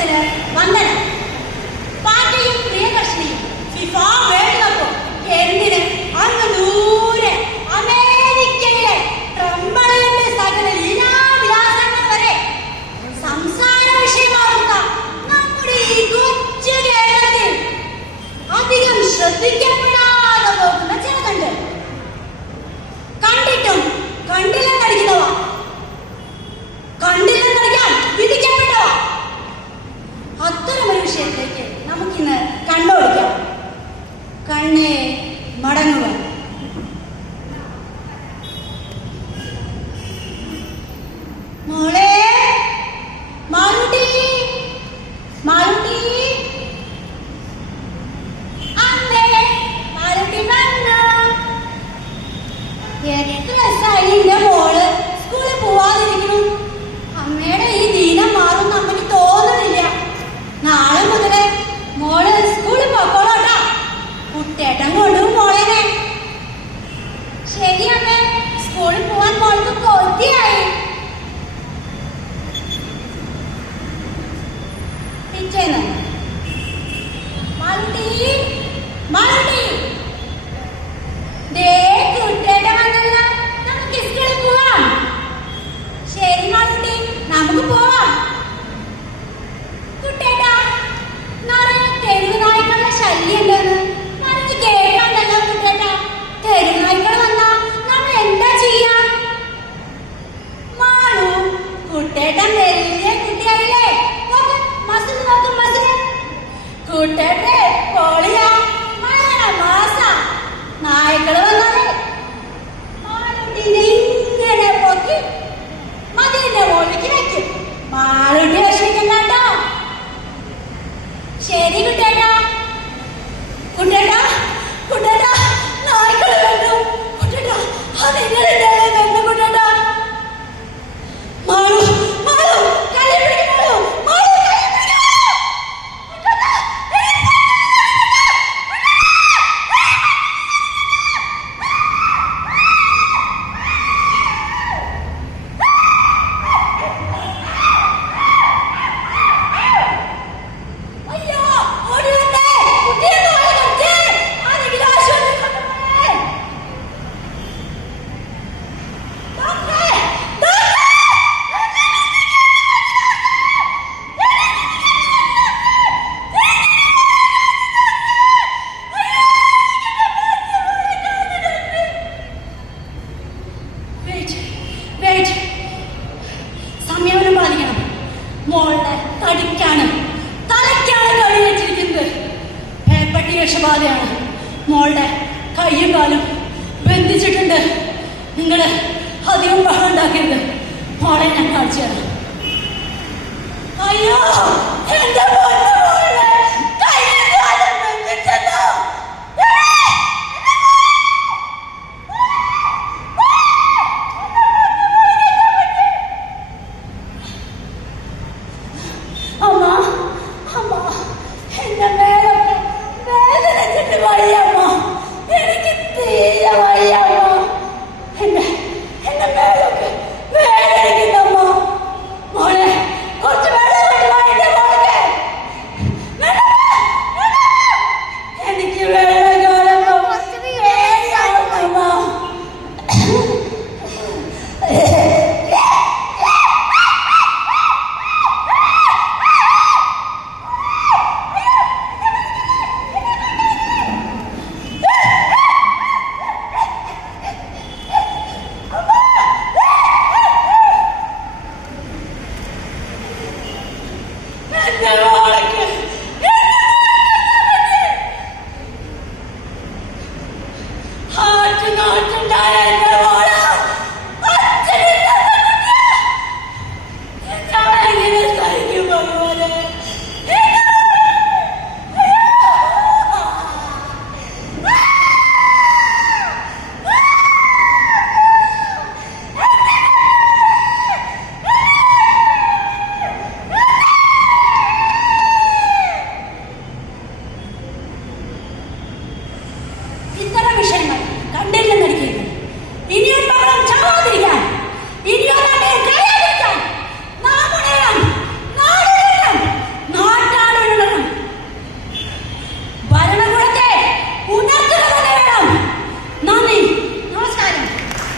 President വന്ദനം. പാർട്ടിയും പ്രിയദർശിനിയും FIFA world കപ്പും എന്തിന് അങ്ങ് ദൂരെ അമേരിക്കയിലെ ട്രംബളിന്റെ സകല ലീലാവിലാസങ്ങൾ വരെ സംസാര വിഷയമാകുന്ന നമ്മുടെ ഈ കൊച്ചു കേരളത്തിൽ അധികം ശ്രദ്ധിക്കപ്പെടാതെ പോകുന്ന ചിലതുണ്ട്. കണ്ടിട്ടും കണ്ടില്ലെന്നടിക്കുന്നവ, കണ്ടില്ലെന്നടിക്കാൻ വിധിക്കപ്പെട്ടവ. അത്തരമൊരു വിഷയത്തിലേക്ക് നമുക്കിന്ന് കണ്ണോടിക്കാം. കണ്ണേ മടങ്ങുക. മോളെ മാളുട്ടി, മാളുട്ടി, അമ്മേ മാളുട്ടി വന്നു. എത്ര ദിവസമായി എന്റെ മോള് സ്കൂളിൽ പോവാതിരിക്കുന്നു. അമ്മയുടെ ഈ ദീനം മാറും അമ്മയ്ക്ക് തോന്നുന്നില്ല. നാളെ മുതല് മോള് സ്കൂളിൽ പോക്കോളോട്ടാ. കുട്ടേട്ടൻ കൊണ്ടും മോളേനെ. ശരി അമ്മേ, സ്കൂളിൽ പോവാൻ മോൾക്ക് കൊതിയായി. പിറ്റേന്ന് മാളുട്ടി, മാളുട്ടി, ദേ കുട്ടേട്ടൻ വന്നല്ല, നമുക്ക് സ്കൂളിൽ പോവാം. ശരി മാളുട്ടി, നമുക്ക് പോവാം. കുട്ടേട്ടാ, നിറയെ തെരുവ് നായ്ക്കളുടെ ശല്യം ഉണ്ടെന്ന് പറഞ്ഞ് കേൾക്കണ്ടല്ലോ കുട്ടേട്ടാ. തെരുവ് നായ്ക്കൾ വന്നാ നമ്മൾ എന്താ ചെയ്യാ? മാളു, കുട്ടേട്ടൻ വലിയ കുട്ടിയായില്ലേ? നോക്ക്, മസിൽ നോക്കും, മസിൽ. കുട്ടേട്ടെ പൊളിയാ, മഴ മാസ. നായ്ക്കള് വന്നാലേ മാളുട്ടിനെ ഇങ്ങനെ പൊക്കി മതിലിന്റെ മുകളിലേക്ക് വെക്കും. മാളുട്ടി വിഷമിക്കണ്ട കേട്ടോ. ശരി കുട്ടേട്ടാ. കുട്ടേട്ടാ, കുട്ടേട്ടാ, നായ്ക്കള് വന്നു. കുട്ടേട്ടാ, അതെങ്ങനെ വന്നു കുട്ടേട്ടാ? മാളു, മാളു, കൈ പിടിക്ക് മാളു, മാളു, കൈ പിടിക്ക് മാളു. കുട്ടേട്ടാ, അയ്യോ, ഓടി വന്നേ. കുട്ടിയെന്ന് വിളിച്ചേ. ആരെങ്കിലും ആശുപത്രിയിൽ കൊണ്ടുപോണേ. ഡോക്ടറെ, ഡോക്ടറെ. Wait, wait. സംയമനം പാലിക്കണം. മോളുടെ തടിക്കാണ്, തലയ്ക്കാണ് കഴി വെച്ചിരിക്കുന്നത്. പേപ്പട്ടി വിഷബാധയാണ്. മോളുടെ കൈയും കാലും ബന്ധിച്ചിട്ടുണ്ട്. നിങ്ങള് അധികം ബഹളം ഉണ്ടാക്കരുത്. മോളെ ഞാൻ കാണിച്ചു തരാം. അയ്യോ, എന്റെ മോനെ.